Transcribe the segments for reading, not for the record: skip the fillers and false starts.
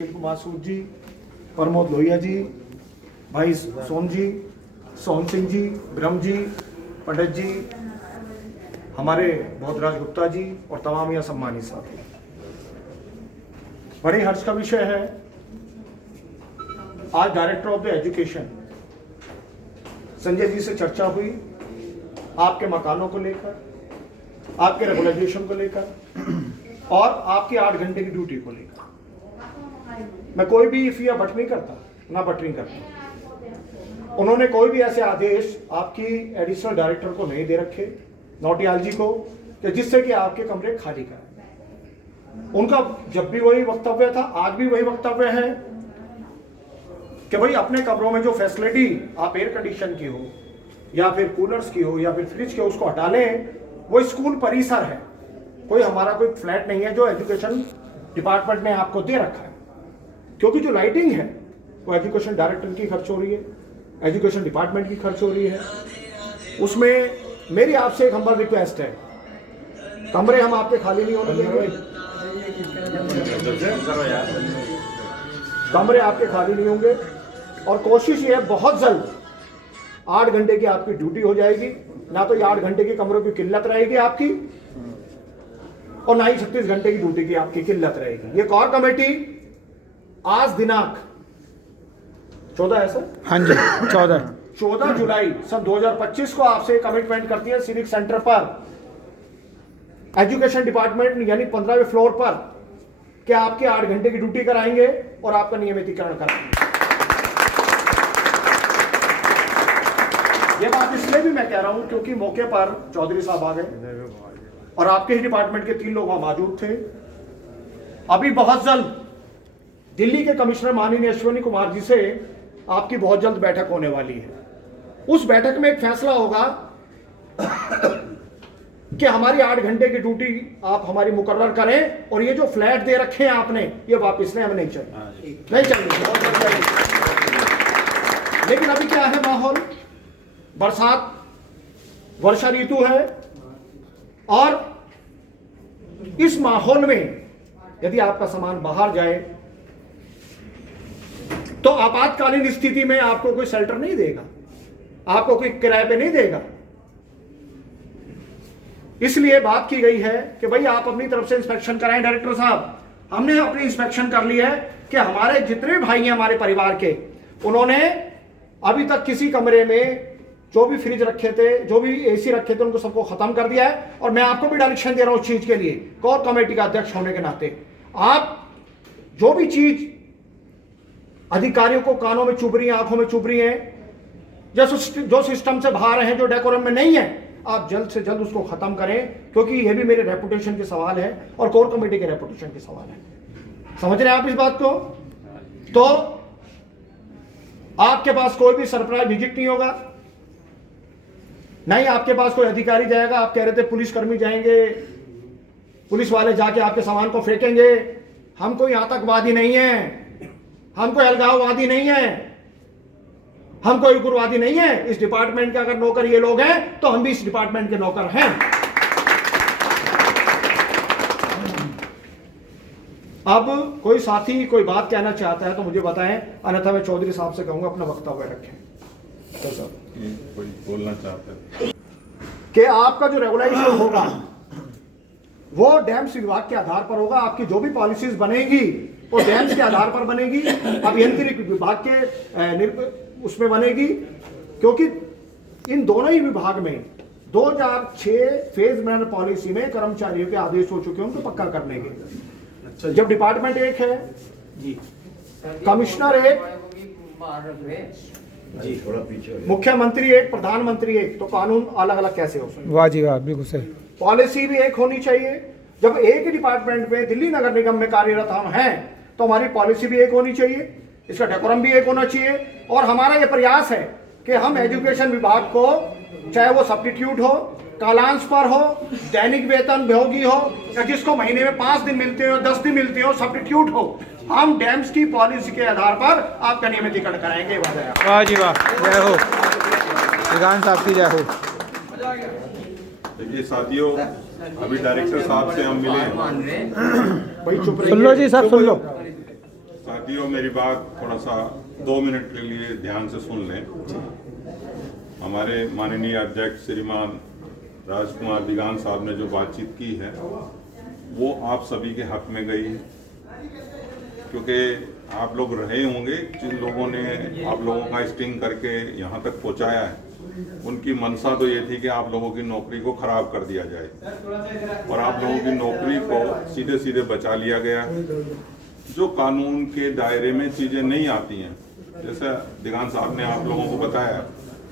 कुमार सूद जी, प्रमोद लोहिया जी, भाई सोम जी, सोहन सिंह जी, ब्रह्म जी, पंडित जी, हमारे बोधराज गुप्ता जी और तमाम यहाँ सम्मानित साथी। बड़े हर्ष का विषय है, आज director of the education Sanjay ji से चर्चा हुई आपके मकानों को लेकर, आपके रेगुलाइजेशन को लेकर और आपकी 8 घंटे की ड्यूटी को लेकर। मैं कोई भी इफ या बट नहीं करता, ना बटरिंग करता। उन्होंने कोई भी ऐसे आदेश आपकी एडिशनल डायरेक्टर को नहीं दे रखे, नौटियाल जी को, कि जिससे कि आपके कमरे खाली कराएं। उनका जब भी वही वक्तव्य था, आज भी वही वक्तव्य है कि भाई अपने कमरों में जो फैसिलिटी आप एयर कंडीशन की हो या फिर कूलर्स की हो या फिर फ्रिज की हो, उसको हटा लें। वो स्कूल परिसर है, कोई हमारा कोई फ्लैट नहीं है जो एजुकेशन डिपार्टमेंट ने आपको दे रखा है। क्योंकि जो लाइटिंग है वो एजुकेशन डायरेक्टर की खर्च हो रही है, एजुकेशन डिपार्टमेंट की खर्च हो रही है। उसमें मेरी आपसे एक हम्बल रिक्वेस्ट है, कमरे हम आपके खाली नहीं होने देंगे, कमरे आपके खाली नहीं होंगे। और कोशिश ये है बहुत जल्द 8 घंटे की आपकी ड्यूटी हो जाएगी, ना तो ये 8 घंटे की कमरों की किल्लत रहेगी आपकी और ना ही 36 घंटे की ड्यूटी की आपकी किल्लत रहेगी। ये कोर कमेटी आज दिनांक 14 है सर? हाँ जी, 14 जुलाई सन 2025 को आपसे कमिटमेंट करती है सिविक सेंटर पर, एजुकेशन डिपार्टमेंट यानी 15वें फ्लोर पर, कि आपके 8 घंटे की ड्यूटी कराएंगे और आपका नियमितीकरण कराएंगे। ये बात इसलिए भी मैं कह रहा हूं क्योंकि मौके पर चौधरी साहब आ गए और आपके ही डिपार्टमेंट के 3 लोग वहां मौजूद थे। अभी बहुत जल्द दिल्ली के कमिश्नर माननीय अश्विनी कुमार जी से आपकी बहुत जल्द बैठक होने वाली है। उस बैठक में एक फैसला होगा कि हमारी 8 घंटे की ड्यूटी आप हमारी मुकर्रर करें और ये जो फ्लैट दे रखे हैं आपने ये वापस नहीं, हमें नहीं चाहिए, नहीं चाहिए। लेकिन अभी क्या है माहौल, बरसात, वर्षा ऋतु है और इस माहौल में यदि आपका सामान बाहर जाए तो आपातकालीन स्थिति में आपको कोई शेल्टर नहीं देगा, आपको कोई किराए पे नहीं देगा। इसलिए बात की गई है कि भाई आप अपनी तरफ से इंस्पेक्शन कराएं। डायरेक्टर साहब, हमने अपनी इंस्पेक्शन कर ली है कि हमारे जितने भाई हैं हमारे परिवार के, उन्होंने अभी तक किसी कमरे में जो भी फ्रिज रखे थे, जो भी एसी रखे थे, उनको सबको खत्म कर दिया है। और मैं आपको भी डायरेक्शन दे रहा हूं उस चीज के लिए, कोर कमेटी का अध्यक्ष होने के नाते, आप जो भी चीज अधिकारियों को कानों में चुभ रही है, आंखों में चुभ रही है, जो सिस्टम से बाहर है, जो डेकोरम में नहीं है, आप जल्द से जल्द उसको खत्म करें, क्योंकि यह भी मेरे रेपुटेशन के सवाल है और कोर कमेटी के रेपुटेशन के सवाल है। समझ रहे हैं आप इस बात को? तो आपके पास कोई भी सरप्राइज विजिट नहीं होगा, नहीं आपके पास कोई अधिकारी जाएगा। आप कह रहे थे पुलिसकर्मी जाएंगे, पुलिस वाले जाके आपके सामान को फेंकेंगे। हम कोई आतंकवादी नहीं है, हम कोई अलगाववादी नहीं है, हम कोई उग्रवादी नहीं है। इस डिपार्टमेंट के अगर नौकर ये लोग हैं तो हम भी इस डिपार्टमेंट के नौकर हैं। अब कोई साथी कोई बात कहना चाहता है तो मुझे बताएं, अन्यथा मैं चौधरी साहब से कहूंगा अपना वक्तव्य रखें। तो सर कोई बोलना चाहता है कि आपका जो रेगुलाइजेशन होगा वो डैम्स विभाग के आधार पर होगा। आपकी जो भी पॉलिसीज बनेगी वो डैम्स के आधार पर बनेगी, अभियंत्रिक विभाग के उसमें बनेगी, क्योंकि इन दोनों ही विभाग में 2006 फेज मैनर पॉलिसी में कर्मचारियों के आदेश हो चुके हैं उनको पक्का करने के। अच्छा, जब डिपार्टमेंट एक है जी, कमिश्नर एक जी, थोड़ा पीछे, मुख्यमंत्री एक, प्रधानमंत्री एक, तो कानून अलग अलग कैसे हो सकते? वाह जी वाह, बिल्कुल सही। पॉलिसी भी एक होनी चाहिए। जब एक ही डिपार्टमेंट में दिल्ली नगर निगम में कार्यरत हम हैं तो हमारी पॉलिसी भी एक होनी चाहिए, इसका डेकोरम भी एक होना चाहिए। और हमारा ये प्रयास है कि हम एजुकेशन विभाग को, चाहे वो सब्स्टिट्यूट हो, कालांश पर हो, दैनिक वेतन भोगी हो, या जिसको महीने में 5 दिन मिलते हो, 10 दिन मिलते हो, सब्स्टिट्यूट हो, हम डैम्स की पॉलिसी के आधार पर आपका नियमितीकरण कराएंगे। वाह जी वाह, जय हो, विधान साहब की जय हो। देखिए साथियों, अभी डायरेक्टर साहब से हम मिले, भाई चुप सुन लो जी, सब सुन लो। साथियों मेरी बात थोड़ा सा 2 मिनट के लिए ध्यान से सुन लें। हमारे माननीय अध्यक्ष श्रीमान राजकुमार दिगान साहब ने जो बातचीत की है वो आप सभी के हक में गई है, क्योंकि आप लोग रहे होंगे जिन लोगों ने आप लोगों का स्टिंग करके यहाँ तक पहुँचाया है, उनकी मंशा तो ये थी कि आप लोगों की नौकरी को खराब कर दिया जाए और आप लोगों की नौकरी को सीधे सीधे बचा लिया गया। जो कानून के दायरे में चीज़ें नहीं आती हैं, जैसा दिगान साहब ने आप लोगों को बताया,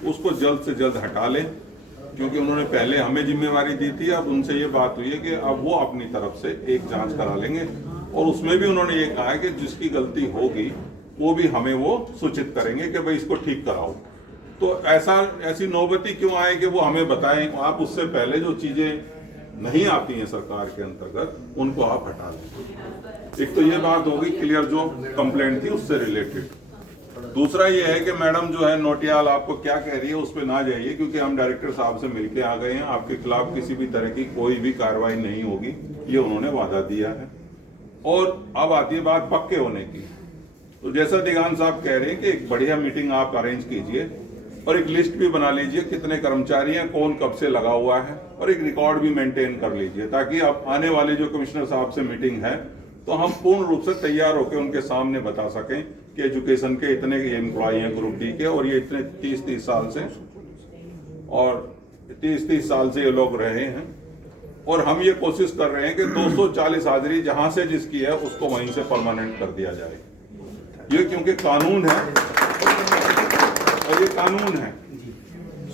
उसको जल्द से जल्द हटा लें, क्योंकि उन्होंने पहले हमें जिम्मेवारी दी थी। अब उनसे ये बात हुई है कि अब वो अपनी तरफ से एक जांच करा लेंगे और उसमें भी उन्होंने ये कहा है कि जिसकी गलती होगी वो भी हमें वो सूचित करेंगे कि भाई इसको ठीक कराओ। तो ऐसी नौबती क्यों आए कि वो हमें बताएं। आप उससे पहले जो चीजें नहीं आती हैं सरकार के अंतर्गत उनको आप हटा लें। एक तो ये बात होगी क्लियर, जो कंप्लेंट थी उससे रिलेटेड। दूसरा ये है कि मैडम जो है नोटियाल आपको क्या कह रही है उस पर ना जाइए, क्योंकि हम डायरेक्टर साहब से मिलके आ गए हैं, आपके खिलाफ किसी भी तरह की कोई भी कार्रवाई नहीं होगी, ये उन्होंने वादा दिया है। और अब आती है बात पक्के होने की। तो जैसा दिगान साहब कह रहे हैं कि एक बढ़िया मीटिंग आप अरेंज कीजिए और एक लिस्ट भी बना लीजिए कितने कर्मचारी हैं, कौन कब से लगा हुआ है, और एक रिकॉर्ड भी मेंटेन कर लीजिए, ताकि अब आने वाले जो कमिश्नर साहब से मीटिंग है तो हम पूर्ण रूप से तैयार होकर उनके सामने बता सकें कि एजुकेशन के इतने एम्प्लॉय हैं ग्रुप डी के, और ये इतने 30-30 साल से और 30-30 साल से ये लोग रहे हैं। और हम ये कोशिश कर रहे हैं कि 240 हाजिरी जहां से जिसकी है उसको वहीं से परमानेंट कर दिया जाए। ये क्योंकि कानून है और ये कानून है।